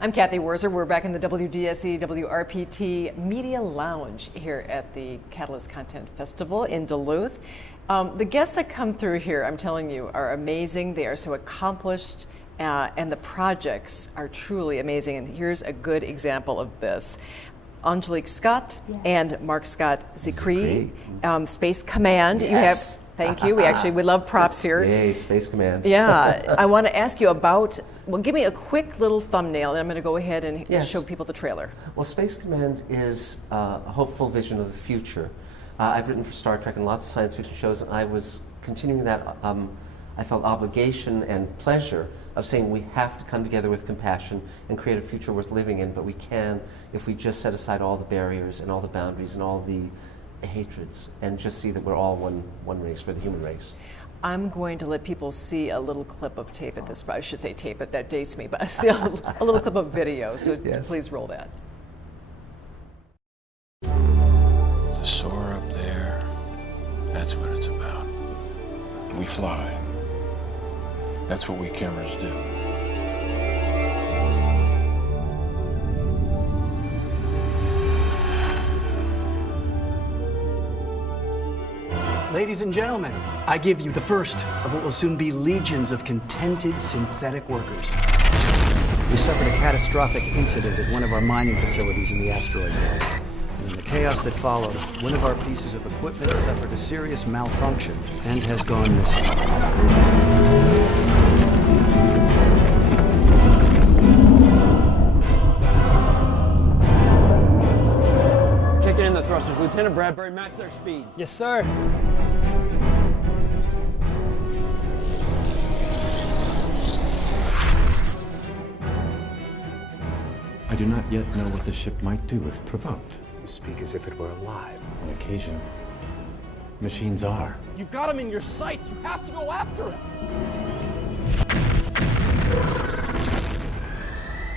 I'm Cathy Wurzer. We're back in the WDSE WRPT Media Lounge here at the Catalyst Content Festival in Duluth. The guests that come through here, I'm telling you, are amazing. They are so accomplished, and the projects are truly amazing. And here's a good example of this. Aungelique Scott and Marc Zicree, Space Command. Yes. You have. Thank you. We love props here. Yay, Space Command. Yeah. I want to ask you about, well, give me a quick little thumbnail, and I'm going to go ahead and show people the trailer. Well, Space Command is a hopeful vision of the future. I've written for Star Trek and lots of science fiction shows, and I was continuing that, I felt obligation and pleasure of saying we have to come together with compassion and create a future worth living in, but we can if we just set aside all the barriers and all the boundaries and all the hatreds and just see that we're all one race, we're the human race. I'm going to let people see a little clip of tape at this, I should say tape, but that dates me, but I see a little clip of video, so please roll that. The soar up there, that's what it's about. We fly. That's what we cameras do. Ladies and gentlemen, I give you the first of what will soon be legions of contented synthetic workers. We suffered a catastrophic incident at one of our mining facilities in the asteroid belt. And in the chaos that followed, one of our pieces of equipment suffered a serious malfunction and has gone missing. Kicking in the thrusters. Lieutenant Bradbury, match their speed. Yes, sir. I do not yet know what the ship might do if provoked. You speak as if it were alive. On occasion, machines are. You've got him in your sights. You have to go after him.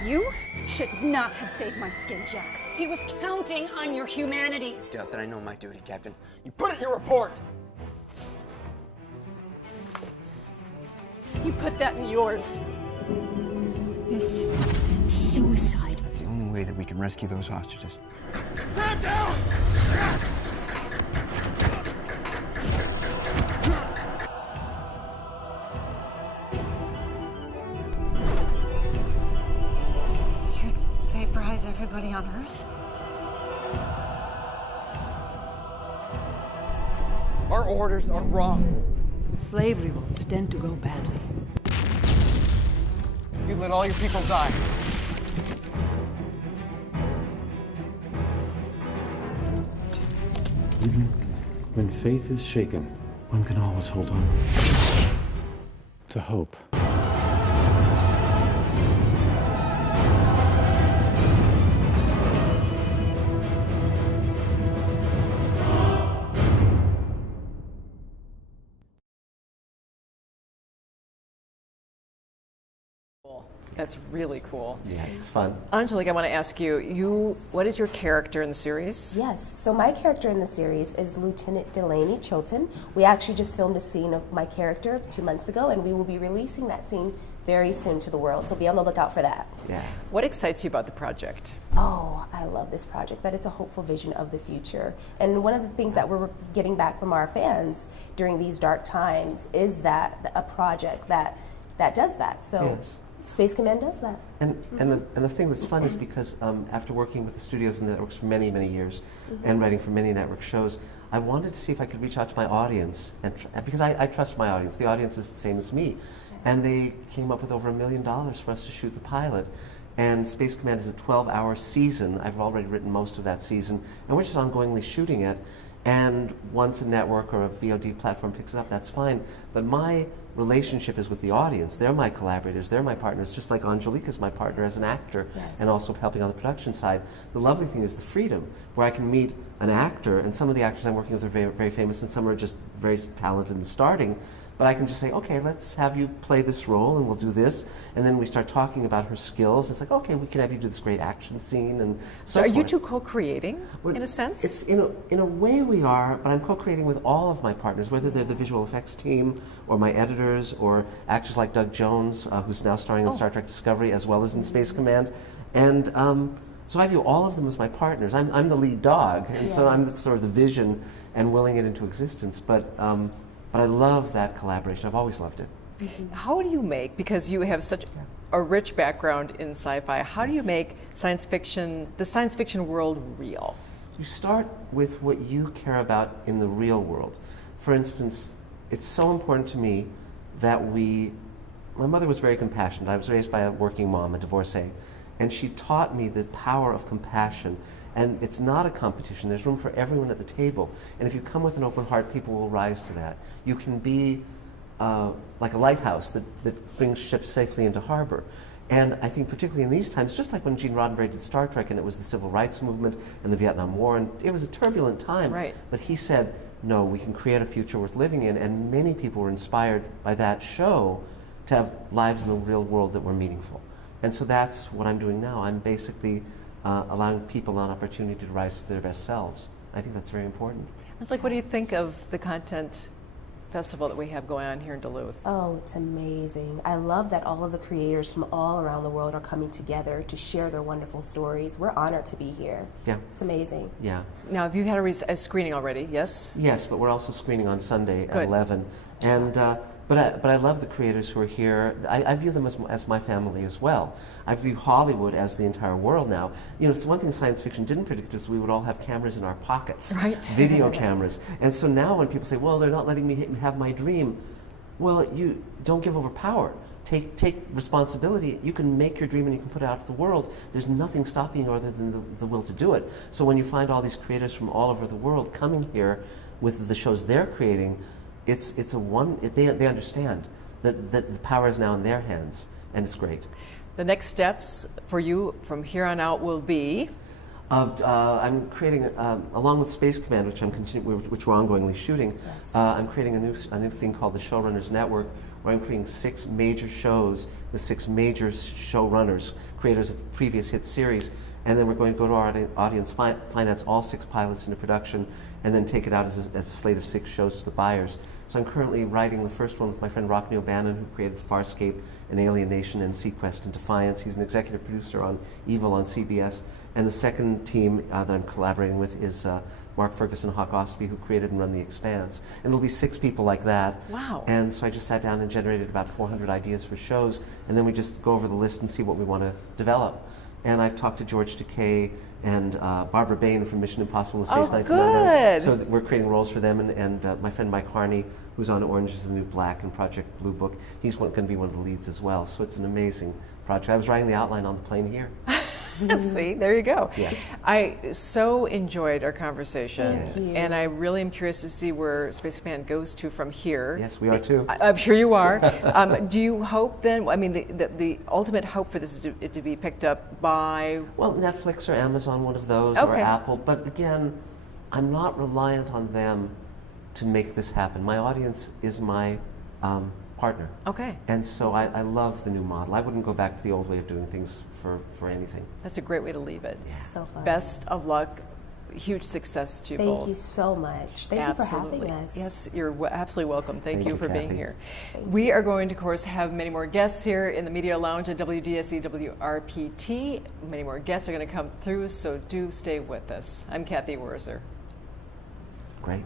You should not have saved my skin, Jack. He was counting on your humanity. Doubt that I know my duty, Captain. You put it in your report. You put that in yours. This is suicide. That's the only way that we can rescue those hostages. Stand down! You'd vaporize everybody on Earth? Our orders are wrong. Slavery will stand to go badly. You let all your people die. Even when faith is shaken, one can always hold on to hope. That's really cool. Yeah, it's fun. Aungelique, I want to ask you, what is your character in the series? Yes, so my character in the series is Lieutenant Delaney Chilton. We actually just filmed a scene of my character 2 months ago, and we will be releasing that scene very soon to the world, so be on the lookout for that. Yeah. What excites you about the project? Oh, I love this project, that it's a hopeful vision of the future. And one of the things that we're getting back from our fans during these dark times is that a project that does that. So. Yes. Space Command does that. And the thing that's fun is because after working with the studios and the networks for many, many years and writing for many network shows, I wanted to see if I could reach out to my audience, and because I trust my audience. The audience is the same as me. And they came up with over $1 million for us to shoot the pilot. And Space Command is a 12-hour season. I've already written most of that season, and we're just ongoingly shooting it. And once a network or a VOD platform picks it up, that's fine. But my relationship is with the audience. They're my collaborators, they're my partners, just like Aungelique is my partner as an actor and also helping on the production side. The lovely thing is the freedom, where I can meet an actor, and some of the actors I'm working with are very, very famous, and some are just very talented and starting, But I can just say, okay, let's have you play this role, and we'll do this. And then we start talking about her skills. It's like, okay, we can have you do this great action scene, and so are forth. you two co-creating, in a sense? It's in a way we are, but I'm co-creating with all of my partners, whether they're the visual effects team, or my editors, or actors like Doug Jones, who's now starring on Star Trek Discovery, as well as in Space Command. And so I view all of them as my partners. I'm the lead dog, and so I'm sort of the vision and willing it into existence. But I love that collaboration. I've always loved it. How do you make, because you have such a rich background in sci-fi, how do you make the science fiction world real? You start with what you care about in the real world. For instance, it's so important to me that my mother was very compassionate. I was raised by a working mom, a divorcee, and she taught me the power of compassion. And it's not a competition. There's room for everyone at the table. And if you come with an open heart, people will rise to that. You can be like a lighthouse that brings ships safely into harbor. And I think particularly in these times, just like when Gene Roddenberry did Star Trek and it was the civil rights movement and the Vietnam War, and it was a turbulent time. Right. But he said, no, we can create a future worth living in. And many people were inspired by that show to have lives in the real world that were meaningful. And so that's what I'm doing now. I'm basically allowing people an opportunity to rise to their best selves. I think that's very important. It's like, what do you think of the content festival that we have going on here in Duluth? Oh, it's amazing. I love that all of the creators from all around the world are coming together to share their wonderful stories. We're honored to be here. Yeah. It's amazing. Yeah. Now, have you had a screening already? Yes? Yes, but we're also screening on Sunday Good. at 11. And but I love the creators who are here. I view them as my family as well. I view Hollywood as the entire world now. You know, it's one thing science fiction didn't predict is we would all have cameras in our pockets, right? Video cameras. And so now when people say, well, they're not letting me have my dream, well, you don't give over power. Take responsibility. You can make your dream and you can put it out to the world. There's nothing stopping you other than the will to do it. So when you find all these creators from all over the world coming here with the shows they're creating, they understand that the power is now in their hands, and it's great. The next steps for you from here on out will be? I'm creating, along with Space Command, which which we're ongoingly shooting. Yes. I'm creating a new thing called the Showrunners Network, where I'm creating 6 major shows with 6 major showrunners, creators of previous hit series. And then we're going to go to our audience, finance all 6 pilots into production, and then take it out as a slate of 6 shows to the buyers. So I'm currently writing the first one with my friend Rockney O'Bannon, who created Farscape and Alienation and Sequest and Defiance. He's an executive producer on Evil on CBS. And the second team that I'm collaborating with is Mark Ferguson, Hawk Ostby, who created and run The Expanse. And it'll be 6 people like that. Wow. And so I just sat down and generated about 400 ideas for shows, and then we just go over the list and see what we want to develop. And I've talked to George Takei and Barbara Bain from Mission Impossible and Space 1999. Good. So we're creating roles for them, and my friend Mike Harney, who's on Orange is the New Black and Project Blue Book, he's going to be one of the leads as well. So it's an amazing project. I was writing the outline on the plane here. See, there you go. Yes. I so enjoyed our conversation. Thank you. And I really am curious to see where Space Command goes to from here. Yes, we are too. I'm sure you are. Do you hope then, I mean, the ultimate hope for this is to be picked up by? Well, Netflix or Amazon, one of those, or Apple. But again, I'm not reliant on them to make this happen. My audience is my partner. Okay. And so I love the new model. I wouldn't go back to the old way of doing things for anything. That's a great way to leave it. Yeah. So fun. Best of luck. Huge success to you both. Thank you so much. Thank you for having us. Yes, you're absolutely welcome. Thank you for being Cathy. here. We are going to, of course, have many more guests here in the Media Lounge at WDSE WRPT. Many more guests are going to come through, so do stay with us. I'm Cathy Wurzer. Great.